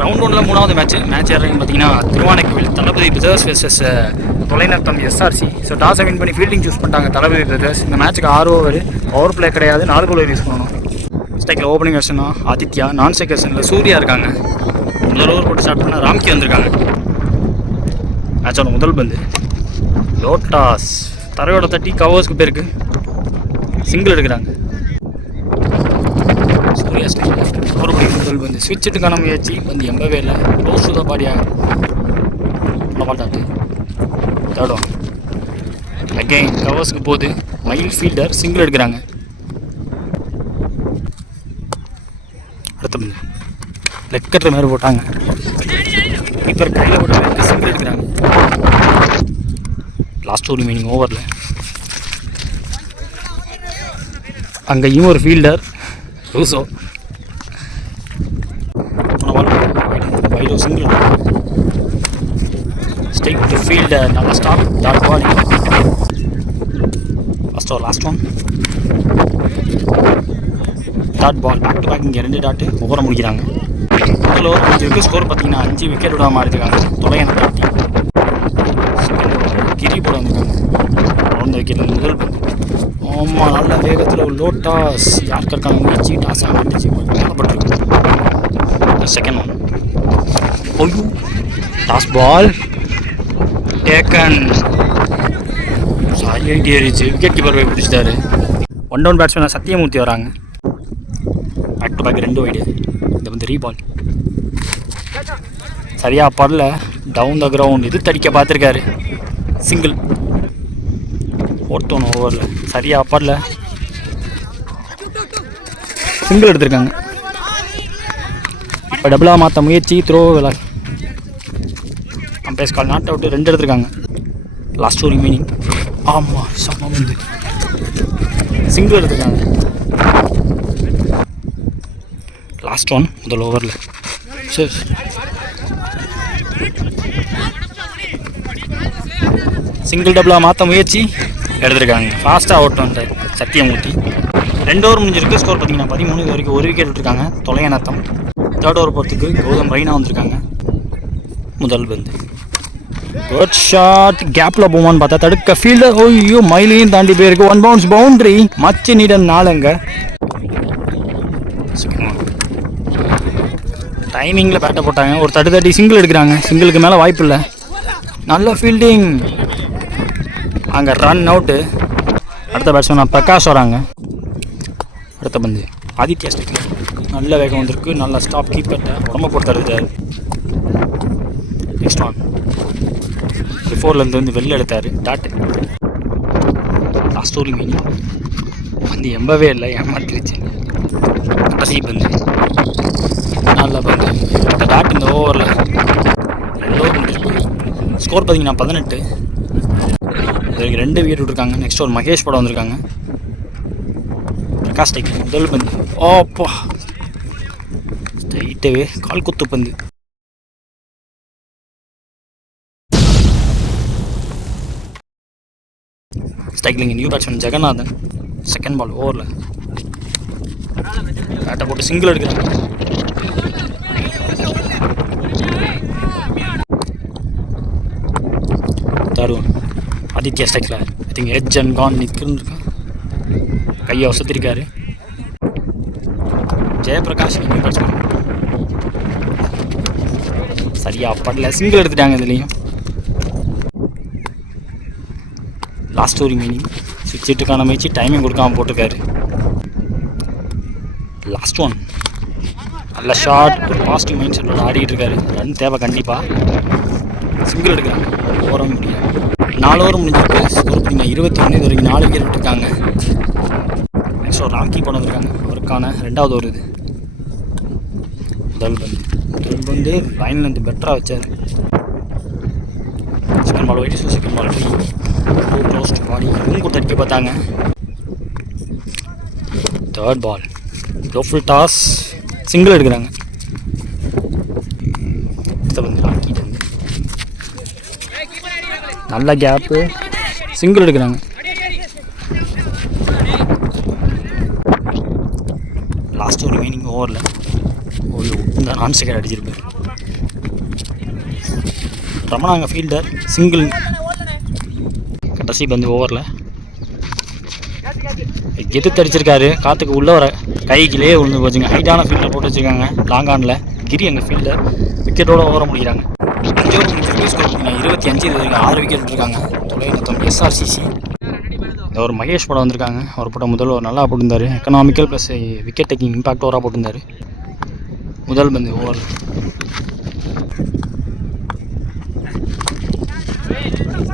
Round ஒன்றில் மூணாவது match யாருன்னு பார்த்தீங்கன்னா Thiruvanaikoil Thalapathy Brothers versus Tholainatham SRC. So டாஸை வின் பண்ணி ஃபீல்டிங் சூஸ் பண்ணிட்டாங்க தளபதி பிரதர்ஸ். இந்த மேட்ச்சுக்கு 6 ஓவர், பவர் பிளே கிடையாது, 4 bowler யூஸ் பண்ணணும். ஸ்ட்ரைக்கில் ஓப்பனிங் வெர்ஷனா ஆதித்யா, நான் ஸ்ட்ரைக் வெர்ஷனில் சூர்யா இருக்காங்க. முதல் ஓவர் போட்டு ஸ்டார்ட் பண்ணால் ராம்கி வந்திருக்காங்க. மேட்சோட முதல் பந்து லோட்டாஸ் தரையோட தட்டி கவர்ஸ்க்கு பேருக்கு சிங்கிள் எடுக்கிறாங்க. சூர்யா ஒரு முதல் பந்து ஸ்விட்சுக்கான முயற்சி பந்து எம்பவே இல்லை. க்ளோஸ் டு த பாடியா பாட்டாட்டு தேர்ட் ஒன் அகெயின் கவர்ஸ்க்கு போகுது. மைல் ஃபீல்டர் சிங்கிள் எடுக்கிறாங்க. அடுத்த பந்து லெக் கட்டுற மாதிரி போட்டாங்க. கீப்பர் கையில் போட்டு சிங்கிள் எடுக்கிறாங்க. லாஸ்ட் ஒரு மீனிங் ஓவரில் அங்கேயும் ஒரு ஃபீல்டர் ரூசோ வைடோ சிங்கிள் ஸ்டேக் டு ஃபீல்டர். நல்லா stop dot ball. Last one dot ball back to back. இங்கே 2 டாட்டு ஓவரை முடிக்கிறாங்க. முதல் ஓவர் 5 விக்கெட் ஸ்கோர் பார்த்தீங்கன்னா 5 விக்கெட் விடாமல் மாறிருக்காங்க. தொலையான தாட்டி கிரி போட வந்திருக்காங்க. அந்த விக்கெட்டில் முதல் பந்து ஆமாம் நல்ல வேகத்தில் ஒரு லோட்டாஸ் யாருக்கு இருக்காங்க முயற்சி டாஸாக மாட்டிச்சு மேலப்பட்டிருக்கு. செகண்ட் ஒன் ஒய்யூ டாஸ் பால் டேக்கன் சாரி ஏறிச்சு. விக்கெட் கீப்பர் போய் பிடிச்சிட்டாரு. 1 down பேட்ஸ்மேன் சத்தியமூர்த்தி வராங்க. Back to back 2 wide. இந்த வந்து ரீபால் சரியாக படல. டவுன் த கிரவுண்ட் இது தடிக்க பார்த்துருக்காரு. சிங்கிள். 4th one ஓவரில் சரியாக படல. சிங்கிள் எடுத்திருக்காங்க. இப்போ டபுளாக மாற்ற முயற்சி த்ரோ விளா அம்பேஸ் கால் நாட் அவுட்டு 2 எடுத்திருக்காங்க. லாஸ்ட் ஒரு மீனிங் ஆமாம் செம்ம வந்து சிங்கிள் எடுத்திருக்காங்க. லாஸ்ட் ஒன் முதல் ஓவரில் சரி சிங்கிள் டபுளாக மாற்ற முயற்சி எடுத்திருக்காங்க. ஃபாஸ்ட்டாக அவுட் வந்துட்டார் சத்தியமூர்த்தி. 2 ஓவர் முடிஞ்சிருக்கு. ஸ்கோர் பார்த்தீங்கன்னா 13. இது வரைக்கும் 1 விக்கெட் விட்டுருக்காங்க தொலையநத்தம். 3rd ஓவர் போகிறதுக்கு கௌதம் ரெய்னா வந்திருக்காங்க. முதல் பந்து குட் ஷாட். கேப்பில் போவான்னு பார்த்தா தடுக்க ஃபீல்டர் ஓய்யோ மைலையும் தாண்டி போயிருக்கு. 1 bounce பவுண்ட்ரி. மச்சு நீடன் 4. டைமிங்கில் பேட்டை போட்டாங்க. ஒரு தட்டி சிங்கிள் எடுக்கிறாங்க. சிங்கிளுக்கு மேலே வாய்ப்பு இல்லை. நல்ல ஃபீல்டிங். அங்கே ரன் அவுட்டு. அடுத்த பேட்ஸ்மேன் பிரகாஷ் வராங்க. அடுத்த பந்து ஆதித்யா ஸ்டேக்கில் நல்ல வேகம் வந்திருக்கு. நல்ல ஸ்டாப் கீப்பர்கிட்ட உடம்ப போட்டு தருது. நெக்ஸ்ட் ஒன் பிஃபோர்லேருந்து வந்து வெளில எடுத்தார் டாட்டு. லாஸ்ட் ஒரு மீனிங் வந்து எம்பவே இல்லை, ஏமாற்றிருச்சு. கடைசி பந்து நல்ல பந்து. இந்த டாட் இந்த ஓவரில் 2 ஓவர் முடிஞ்சிருக்கு. ஸ்கோர் பார்த்தீங்கன்னா 18. இதுக்கு 2 விக்கெட் விட்டுருக்காங்க. நெக்ஸ்ட் ஒரு மகேஷ் படம் வந்திருக்காங்க. பிரகாஷ் டேக் முதல் பந்து ஓப்பா ஸ்ட்ரைட்டாகவே கால் குத்து பந்து. Striking new batsman Jagannathan. Second ball ஓவரில் பேட்டை போட்டு சிங்கிள் எடுக்கிறாங்க. தேர்ட் ஒன் ஆதித்யா ஸ்ட்ரைக்கில் I think edge and gone நிற்கிருந்துருக்கான். கையை வசத்திருக்காரு. ஜெயபிரகாஷ் நியூ பேட்ஸ்மேன் சரியா படல. சிங்கிள் எடுத்துட்டாங்க. இதுலேயும் லாஸ்ட் ஒரு மீனிங் சுவிட்சுக்கான முயற்சி டைமிங் கொடுக்காமல் போட்டிருக்காரு. லாஸ்ட் ஒன் நல்ல ஷார்ட். ஒரு பாசிட்டிவ் மைண்ட் செட்டோட ஆடிட்டு இருக்காரு. ரன் தேவை கண்டிப்பாக. சிங்கிள் எடுக்கிறாங்க. ஓவரும் முடியும். 4 ஓவர் முடிஞ்சிருக்கு. ஸ்கோர் பார்த்தீங்கன்னா 21. இது வரைக்கும் 4 விக்கெட் விட்டுருக்காங்க. நெக்ஸ்ட் ஒரு ராம்கி படம் வந்திருக்காங்க. அவருக்கான 2வது ஓவர் இது. முதல் பந்து லைன்லேருந்து பெட்டராக வச்சார். Second ball wide. Second ball close to body இவங்க கொடுத்து அடிக்க பார்த்தாங்க. Third ball low full toss single எடுக்கிறாங்க. நல்ல கேப்பு சிங்கிள் எடுக்கிறாங்க. லாஸ்ட் ஒரு ரிமைனிங் ஓவரில் ஒரு நான் செகண்ட் அடிச்சிருப்பார். ரமணாங்க ஃபீல்டர் சிங்கிள். கடைசி பந்து ஓவரில் எதிர்த்து அடிச்சிருக்காரு. காற்றுக்கு உள்ளே வர கைக்கிலே விழுந்து போச்சுங்க. ஹைட்டான ஃபீல்டர் போட்டு வச்சுருக்காங்க லாங் ஆனில். கிரி அங்கே ஃபீல்டர் விக்கெட்டோடு ஓவர முடிக்கிறாங்க. 5 ஓவர் முடிஞ்சிருக்கு. ஸ்கோர் 25 இது வரைக்கும் 6 விக்கெட் விட்டுருக்காங்க. தொலைநத்தம் எஸ்ஆர்சிசி. இந்த ஒரு மகேஷ் படம் வந்திருக்காங்க. அவர் படம் முதல் ஒரு நல்லா போட்டிருந்தார். Economical plus wicket taking impact ஓவராக போட்டிருந்தார். முதல் பந்து ஓவர்.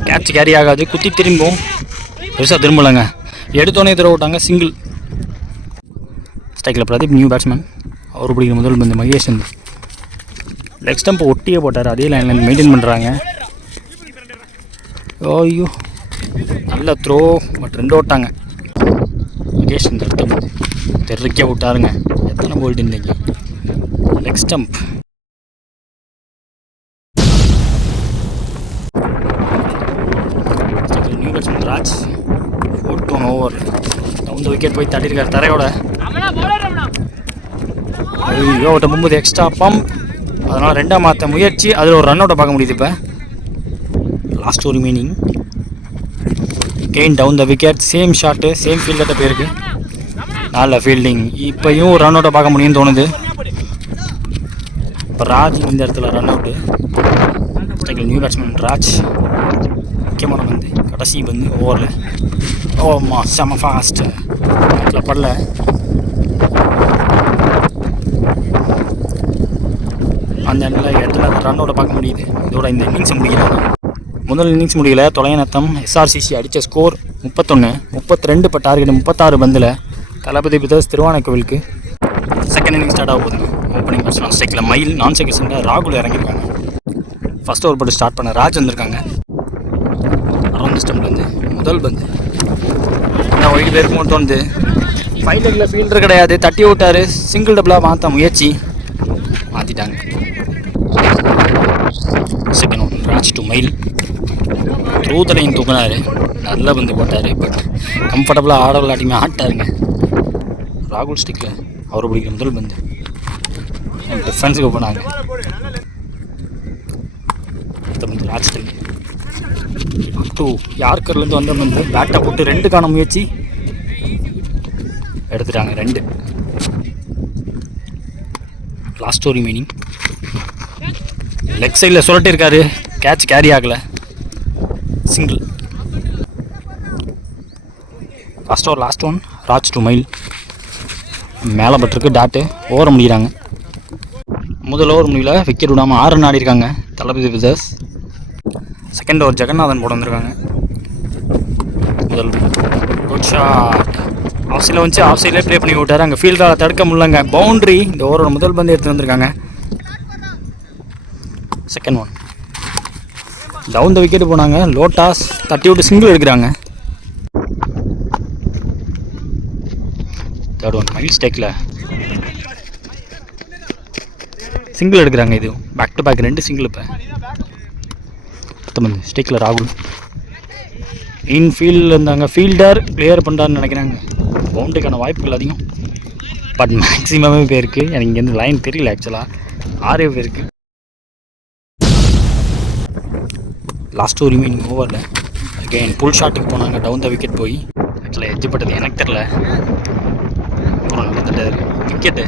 கேட்ச் கேரி ஆகாது. குத்தி திரும்பும் பெருசாக திரும்பலைங்க. எடுத்தோடனே தர விட்டாங்க. சிங்கிள். ஸ்ட்ரைக்கில் பிரதீப் நியூ பேட்ஸ்மேன். அவர் பிடிக்கிற முதல் பந்து மகேஷ் வந்து லெக் ஸ்டம்ப் ஒட்டியே போட்டார். அதே லைனில் மெயின்டைன் பண்ணுறாங்க. ஐயோ நல்ல த்ரோ. பட் 2 ஓட்டாங்க. மகேஷ் இந்த இடத்த வந்து தெருக்கே விட்டாருங்க. எத்தனை போல்ட் இன்றைக்கி. Leg stump. New batsman Raj 4 over. Down wicket போய் தட்டியிருக்காரு தரையோட. ஐயோ ஓட்ட 9 எக்ஸ்ட்ரா பம்ப். அதனால் 2ஆக மாற்ற முயற்சி. அதில் ஒரு ரன் அவுட்டை பார்க்க முடியுது. இப்போ லாஸ்ட் ஒரு meaning gain down the wicket. Same shot same ஃபீல்டர்கிட்ட போயிருக்கு. நல்ல ஃபீல்டிங். இப்போயும் ஒரு ரன் அவுட்டை பார்க்க முடியும்னு தோணுது. இப்போ ராஜ் இந்த இடத்துல run out. New batsman Raj முக்கியமான பந்து. கடைசி பந்து ஓவரில். ஓமா செம ஃபாஸ்ட்டு. அதில் படல. அந்த இடத்துல ரன் அவுட்டை பார்க்க முடியுது. இதோட இந்த இன்னிங்ஸை முடிக்கிறாங்க. முதல் இன்னிங்ஸ் முடியல. தொலைநத்தம் எஸ்ஆர்சிசி அடித்த ஸ்கோர் 31. 32 இப்போ டார்கெட். 36 பந்தில் தளபதி பிரதர்ஸ் திருவானைக்கோவிலுக்கு. செகண்ட் இன்னிங் ஸ்டார்ட் ஆக போகுதுங்க. ஓப்பனிங் பேட்ஸ்மேன் ஸ்ட்ரைக்கில் மயில். நான் செகண்ட்ஸில் ராகுல் இறங்கியிருக்காங்க. ஃபஸ்ட் ஓவர் போட்டு ஸ்டார்ட் பண்ண ராஜ் வந்திருக்காங்க. அரௌண்ட் ஸ்டம்ப்லேருந்து முதல் பந்து என்ன ஒயிட் பேருக்கு தோணுது. ஃபைனலில் ஃபீல்டர் கிடையாது. தட்டி விட்டார். சிங்கிள் டபுளாக மாற்ற முயற்சி. மாற்றிட்டாங்க. செகண்ட் ஒன் ராஜ் டு மயில். த்ரூ தலையும் தூக்கினார். நல்ல பந்து போட்டார். பட் கம்ஃபர்டபுளாக ஆட விளையாட்டியுமே ஆட்டாருங்க. ராகுல் ஸ்டிக்கில் அவர் பிடிக்கிற முதல் பந்து டிஃபென்ஸுக்கு போனாங்க. அடுத்த பந்து ராஜ் தள்ளி டூ யார்கர்லேருந்து வந்த பந்து பேட்டை போட்டு 2க்கான முயற்சி எடுத்துட்டாங்க. 2. லாஸ்ட் ஒரு மீனிங் லெக் சைடில் சுரட்டியிருக்காரு. கேட்ச் கேரி ஆகலை. Single. Last over last one Raj to மயில். மேலே பட்டிருக்கு டாட்டு. ஓவர முடிகிறாங்க. முதல் ஓவர் முடியல. விக்கெட் விடாமல் 6 ரன் ஆடிருக்காங்க தளபதி பிரதர்ஸ். செகண்ட் ஓவர் ஜெகநாதன் போட வந்திருக்காங்க. முதல் குட் ஷாட். ஆஃப் சைடில் வந்து ஆஃப் சைட்லேயே ப்ளே பண்ணி விட்டார். அங்கே ஃபீல்டால் தடுக்க முடியலங்க. பவுண்ட்ரி. இந்த ஓவரோட முதல் பந்து எடுத்து வந்திருக்காங்க. Second one down the wicket போனாங்க. லோட்டாஸ் தட்டி விட்டு சிங்கிள் எடுக்கிறாங்க. தேர்ட் ஒன் மைல் ஸ்டேக்கில் சிங்கிள் எடுக்கிறாங்க. இது பேக் டு பேக் 2 சிங்கிள். இப்போ பத்தொம்பது ஸ்டேக்கில் ராகுல் இன்ஃபீல்டில் இருந்தாங்க. ஃபீல்டர் கிளியர் பண்ணுறாருன்னு நினைக்கிறாங்க. பவுண்டரிக்கான வாய்ப்புகள் அதிகம். பட் மேக்ஸிமமே போயிருக்கு. எனக்கு இங்கேருந்து லைன் தெரியல. ஆக்சுவலாக 6 பேருக்கு. லாஸ்ட் ஒரு மீனிங் ஓவரில் அகெயின் புல் ஷாட்டுக்கு போனாங்க. டவுன் த விக்கெட் போய் ஆக்சுவலாக எஜ்ஜப்பட்டது எனக்கு தெரில. அப்புறம் நடந்துட்டார் விக்கெட்டு.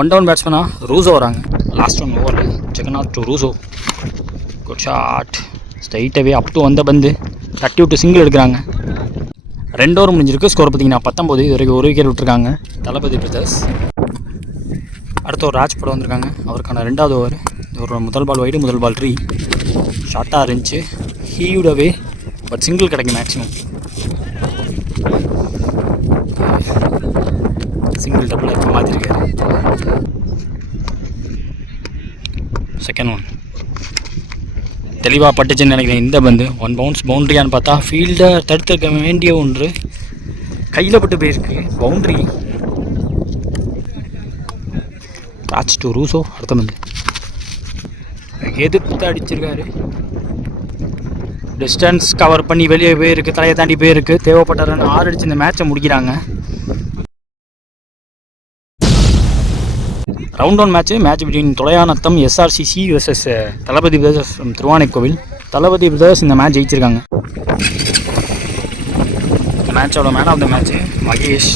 1 டவுன் பேட்ஸ்மேனாக ரூசோ வராங்க. லாஸ்ட் ஒன் ஓவரில் ஜெகநாத் டு ரூசோ. Good shot. ஸ்ட்ரைட்டாகவே அப் டு வந்த பந்து தட்டி விட்டு சிங்கிள் எடுக்கிறாங்க. 2 ஓவர் முடிஞ்சிருக்கு. ஸ்கோர் பார்த்தீங்கன்னா 19. இது வரைக்கும் 1 விக்கெட் விட்டுருக்காங்க தளபதி பிரதர்ஸ். அடுத்த ஒரு ராஜ் படம் வந்திருக்காங்க. அவருக்கான 2வது ஓவர். ஒரு முதல் பால் வைடு முதல் பால் 3. ஷார்ட்டாக இருந்துச்சு. ஹீவுடவே பட் சிங்கிள் கிடைக்கும் மேக்ஸிமம். சிங்கிள் டபுள் இப்போ மாற்றிருக்காரு. செகண்ட் ஒன் தெளிவாக பட்டுச்சுன்னு நினைக்கிறேன். இந்த பந்து 1 பவுன்ஸ் பவுண்ட்ரியான்னு பார்த்தா ஃபீல்டர் தடுத்துக்க வேண்டிய ஒன்று கையில் பட்டு போயிருக்கு. பவுண்ட்ரி. ராஜ் டு ரூசோ. அடுத்த பந்து எதிர்த்து அடிச்சிருக்காரு. டிஸ்டன்ஸ் கவர் பண்ணி வெளியே போயிருக்கு. தலையை தாண்டி போயிருக்கு. தேவைப்பட்ட ரன் 6 அடிச்சு இந்த மேட்சை முடிக்கிறாங்க. Round one match between Tholayanatham SRCC vs Thalapathy brothers from Thiruvanaikoil. Thalapathy brothers இந்த மேட்ச் ஜெயிச்சிருக்காங்க. மேட்சோட man of the match Mahesh.